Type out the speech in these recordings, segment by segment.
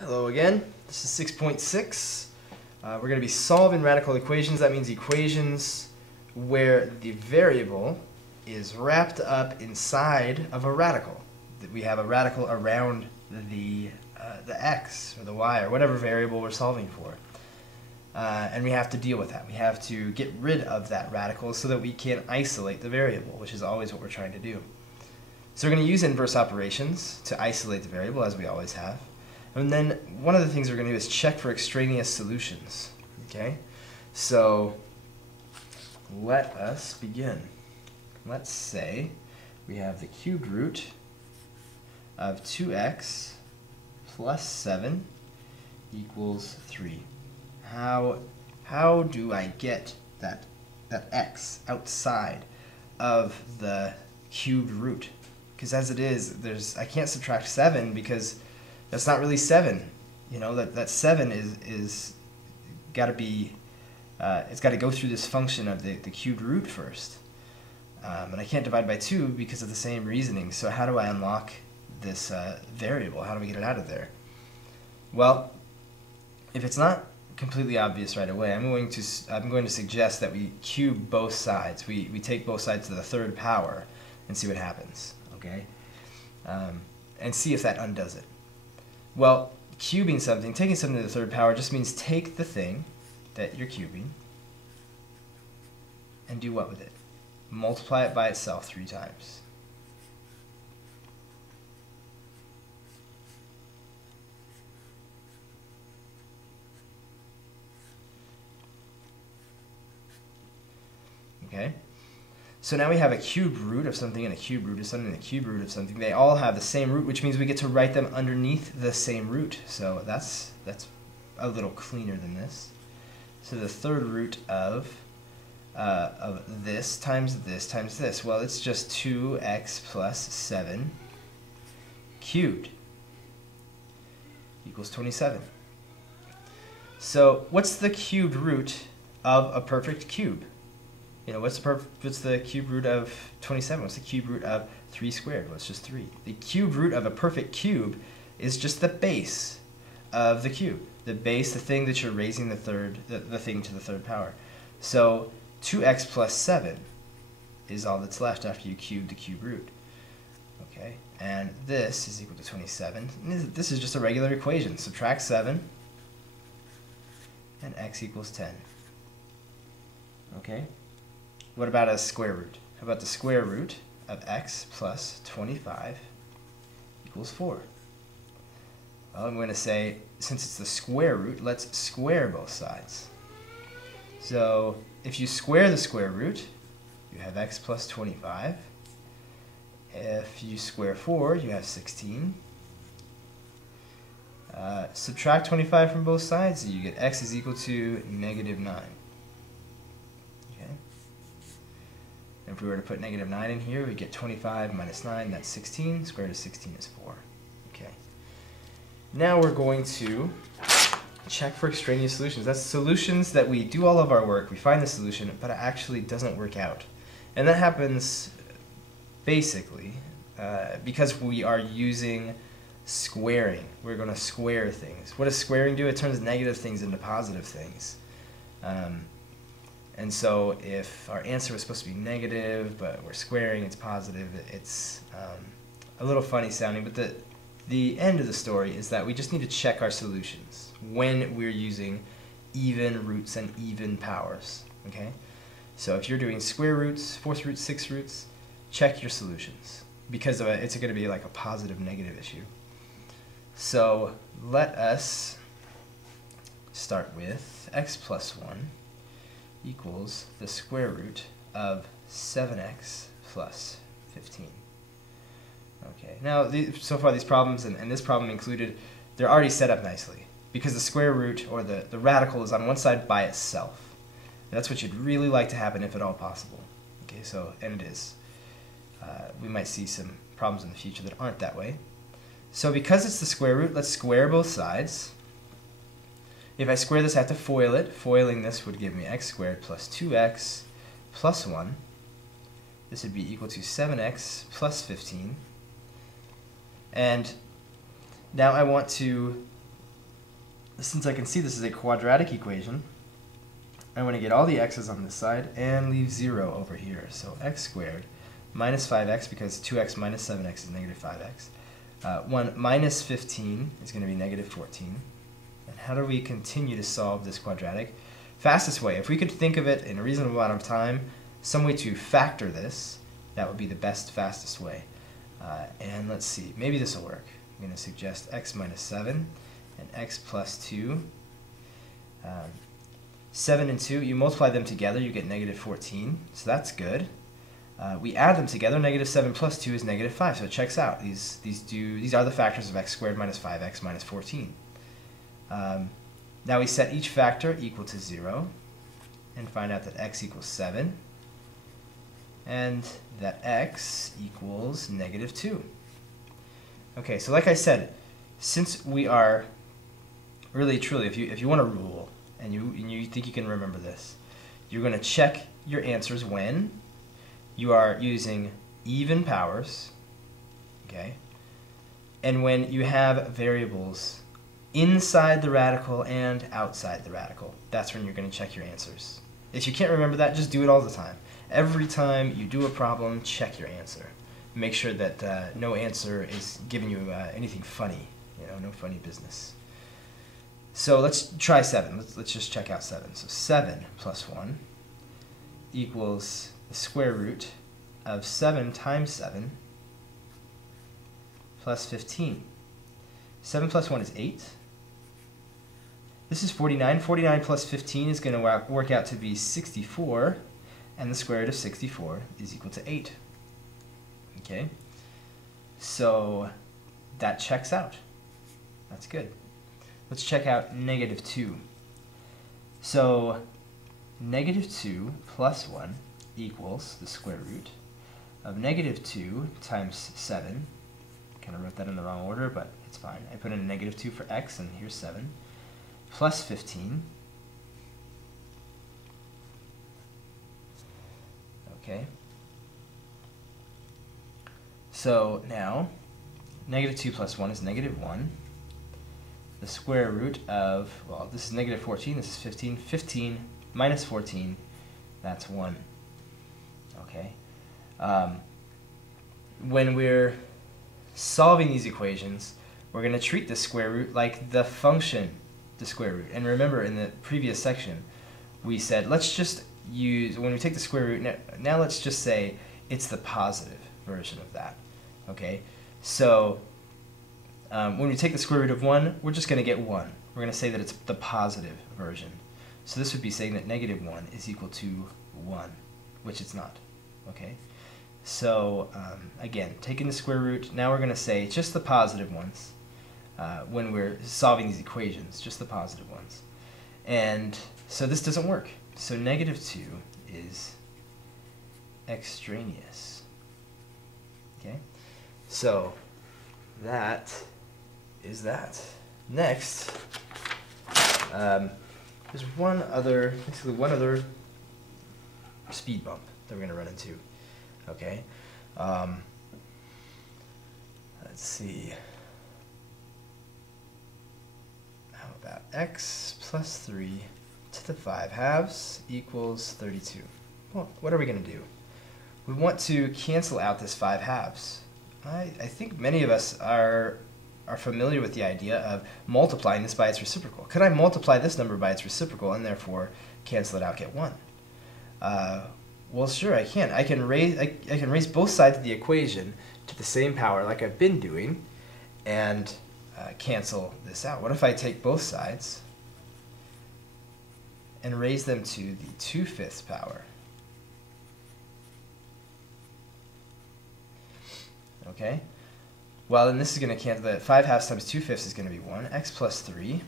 Hello again, this is 6.6. We're going to be solving radical equations. That means equations where the variable is wrapped up inside of a radical. We have a radical around the x or the y or whatever variable we're solving for. And we have to deal with that. We have to get rid of that radical so that we can isolate the variable, which is always what we're trying to do. So we're going to use inverse operations to isolate the variable, as we always have. And then one of the things we're going to do is check for extraneous solutions. Okay? So let us begin. Let's say we have the cubed root of 2x plus 7 equals 3. How do I get that x outside of the cubed root? Because as it is, I can't subtract 7 because that's not really 7. You know, that 7 is got to be, it's got to go through this function of the cubed root first. And I can't divide by 2 because of the same reasoning. So how do I unlock this variable? How do we get it out of there? Well, if it's not completely obvious right away, I'm going to suggest that we cube both sides. We take both sides to the third power and see what happens. Okay, and see if that undoes it. Well, cubing something, taking something to the third power just means take the thing that you're cubing and do what with it? Multiply it by itself 3 times. Okay? So now we have a cube root of something and a cube root of something and a cube root of something. They all have the same root, which means we get to write them underneath the same root. So that's a little cleaner than this. So the third root of this times this times this. Well, it's just 2x plus 7 cubed equals 27. So what's the cubed root of a perfect cube? You know, what's the cube root of 27? What's the cube root of 3 squared? Well, it's just 3. The cube root of a perfect cube is just the base of the cube. The base, the thing that you're raising the thing to the third power. So 2x plus 7 is all that's left after you cube the cube root. Okay, and this is equal to 27. And this is just a regular equation. Subtract 7, and x equals 10. Okay? What about a square root? How about the square root of x plus 25 equals 4? Well, I'm going to say, since it's the square root, let's square both sides. So if you square the square root, you have x plus 25. If you square 4, you have 16. Subtract 25 from both sides, and you get x is equal to negative 9. If we were to put negative 9 in here, we get 25 minus 9, that's 16. Square root of 16 is 4. Okay. Now we're going to check for extraneous solutions. That's solutions that we do all of our work, we find the solution, but it actually doesn't work out. And that happens basically because we are using squaring. We're going to square things. What does squaring do? It turns negative things into positive things. And so if our answer was supposed to be negative, but we're squaring, it's positive, it's a little funny sounding, but the end of the story is that we just need to check our solutions when we're using even roots and even powers. Okay? So if you're doing square roots, fourth roots, sixth roots, check your solutions because it's going to be like a positive negative issue. So let us start with x plus 1 equals the square root of 7x plus 15. Okay, now so far these problems, and this problem included, they're already set up nicely because the square root, or the radical, is on one side by itself. And that's what you'd really like to happen if at all possible. Okay, so, and it is. We might see some problems in the future that aren't that way. So because it's the square root, let's square both sides. If I square this, I have to FOIL it. Foiling this would give me x squared plus 2x plus 1. This would be equal to 7x plus 15. And now I want to since I can see this is a quadratic equation, I want to get all the x's on this side and leave 0 over here. So x squared minus 5x, because 2x minus 7x is negative 5x. 1 minus 15 is going to be negative 14. And how do we continue to solve this quadratic? Fastest way, if we could think of it in a reasonable amount of time, some way to factor this, that would be the best, fastest way. And let's see, maybe this will work. I'm going to suggest x minus 7 and x plus 2. 7 and 2, you multiply them together, you get negative 14, so that's good. We add them together, negative 7 plus 2 is negative 5, so it checks out. These are the factors of x squared minus 5x minus 14. Now we set each factor equal to 0 and find out that x equals 7 and that x equals negative 2. Okay, so like I said, since we are really truly, if you want to rule and you think you can remember this, you're going to check your answers when you are using even powers, okay, and when you have variables inside the radical and outside the radical. That's when you're going to check your answers. If you can't remember that, just do it all the time. Every time you do a problem, check your answer. Make sure that no answer is giving you anything funny, no funny business. So let's try 7. Let's just check out 7. So 7 plus 1 equals the square root of 7 times 7 plus 15. 7 plus 1 is 8. This is 49. 49 plus 15 is going to work out to be 64, and the square root of 64 is equal to 8. Okay? So that checks out. That's good. Let's check out negative 2. So negative 2 plus 1 equals the square root of negative 2 times 7. Kind of wrote that in the wrong order, but it's fine. I put in a negative 2 for x, and here's 7, plus 15. Okay. So now, negative 2 plus 1 is negative 1. The square root of, well, this is negative 14, this is 15. 15 minus 14, that's 1. Okay. When we're solving these equations, we're going to treat the square root like the function, the square root. And remember, in the previous section, we said, let's just use, when we take the square root, now let's just say it's the positive version of that. Okay? So, when we take the square root of 1, we're just going to get 1. We're going to say that it's the positive version. So this would be saying that negative 1 is equal to 1, which it's not. Okay? So, again, taking the square root, now we're going to say just the positive ones when we're solving these equations, just the positive ones. And so this doesn't work. So negative 2 is extraneous. Okay? So that is that. Next, there's basically one other speed bump that we're going to run into. Okay? Let's see. How about x plus 3 to the 5 halves equals 32? Well, what are we going to do? We want to cancel out this 5 halves. I think many of us are familiar with the idea of multiplying this by its reciprocal. Could I multiply this number by its reciprocal and therefore cancel it out, get 1? Well, sure, I can. I can raise both sides of the equation to the same power like I've been doing and cancel this out. What if I take both sides and raise them to the 2/5 power? Okay? Well, then this is going to cancel. That 5 halves times 2/5 is going to be 1. X plus 3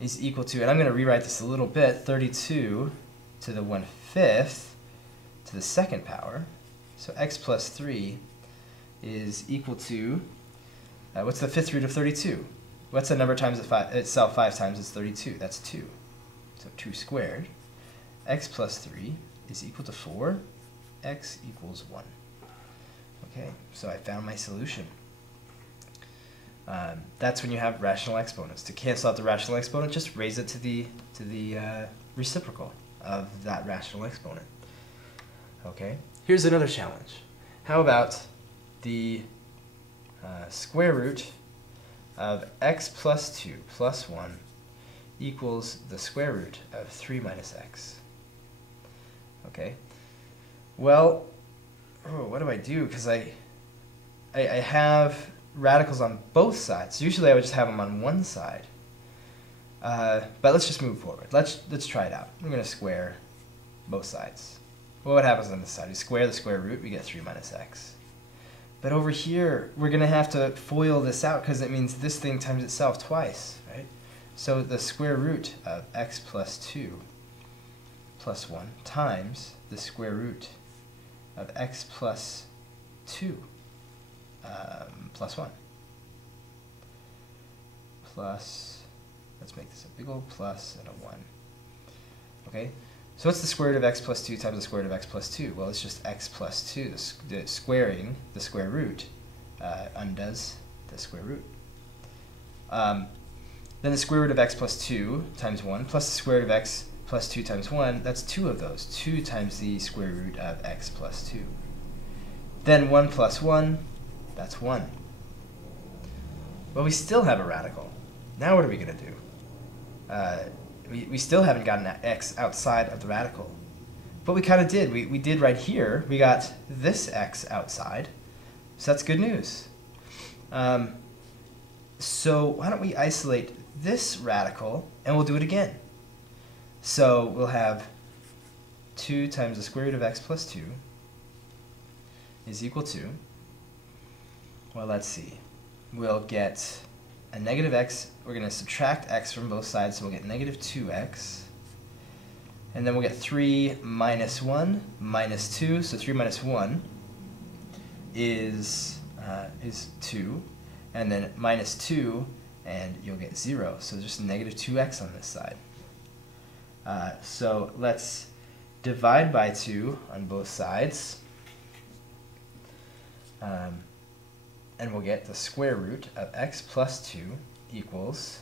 is equal to, and I'm going to rewrite this a little bit, 32 to the 1/5 to the second power. So x plus 3 is equal to, what's the 5th root of 32? What's the number times itself 5 times it's 32? That's 2. So 2 squared. X plus 3 is equal to 4. X equals 1. Okay, so I found my solution. That's when you have rational exponents. To cancel out the rational exponent, just raise it to the reciprocal of that rational exponent. Okay. Here's another challenge. How about the square root of x plus 2 plus 1 equals the square root of 3 minus x? Okay. Well, what do I do? Because I have radicals on both sides. Usually I would just have them on one side. But let's just move forward. Let's try it out. We're going to square both sides. Well, what happens on this side? We square the square root, we get 3 minus x. But over here, we're going to have to FOIL this out because it means this thing times itself twice, right? So the square root of x plus 2 plus 1 times the square root of x plus 2 plus 1 plus, let's make this a big old plus and a 1. Okay, so what's the square root of x plus 2 times the square root of x plus 2? Well, it's just x plus 2. The squaring the square root undoes the square root. Then the square root of x plus 2 times 1 plus the square root of x plus 2 times 1, that's 2 of those. 2 times the square root of x plus 2. Then 1 plus 1, that's 1. Well, we still have a radical. Now what are we going to do? We still haven't gotten x outside of the radical. But we kind of did. We did right here. We got this x outside. So that's good news. So why don't we isolate this radical, and we'll do it again. So we'll have 2 times the square root of x plus 2 is equal to, well, let's see. We'll get a negative x. We're going to subtract x from both sides, so we'll get negative 2x. And then we'll get 3 minus 1 minus 2. So 3 minus 1 is 2. And then minus 2, and you'll get 0. So just negative 2x on this side. So let's divide by 2 on both sides. And we'll get the square root of x plus 2 equals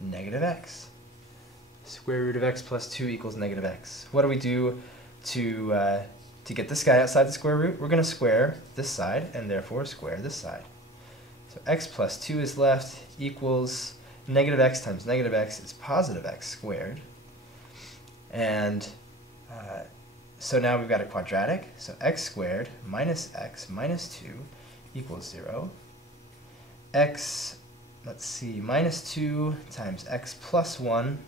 negative x. Square root of x plus 2 equals negative x. What do we do to get this guy outside the square root? We're going to square this side and therefore square this side. So x plus 2 is left equals negative x times negative x is positive x squared. And so now we've got a quadratic. So x squared minus x minus 2 equals 0. X, let's see, minus 2 times x plus 1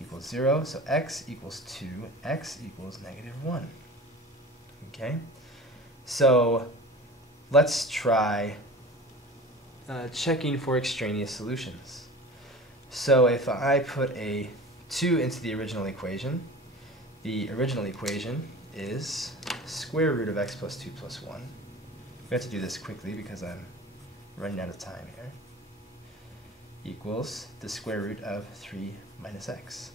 equals 0. So x equals 2, x equals negative 1. Okay? So let's try checking for extraneous solutions. So if I put a 2 into the original equation is square root of x plus 2 plus 1. We have to do this quickly because I'm running out of time here. Equals the square root of 3 minus x.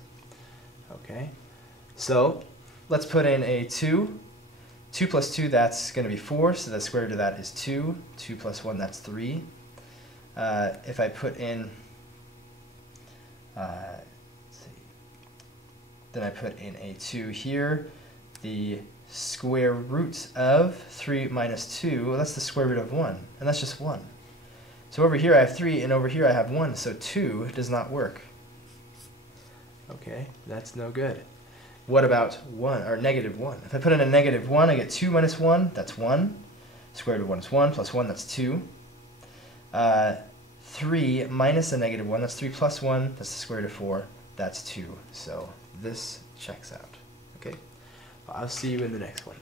Okay, so let's put in a 2. 2 plus 2, that's going to be 4, so the square root of that is 2. 2 plus 1, that's 3. If I put in, let's see, then I put in a 2 here, the square root of 3 minus 2, well, that's the square root of 1, and that's just 1. So over here I have 3, and over here I have 1, so 2 does not work. Okay, that's no good. What about 1, or negative 1? If I put in a negative 1, I get 2 minus 1, that's 1. Square root of 1 is 1, plus 1, that's 2. 3 minus a negative 1, that's 3 plus 1, that's the square root of 4, that's 2. So this checks out. Okay, I'll see you in the next one.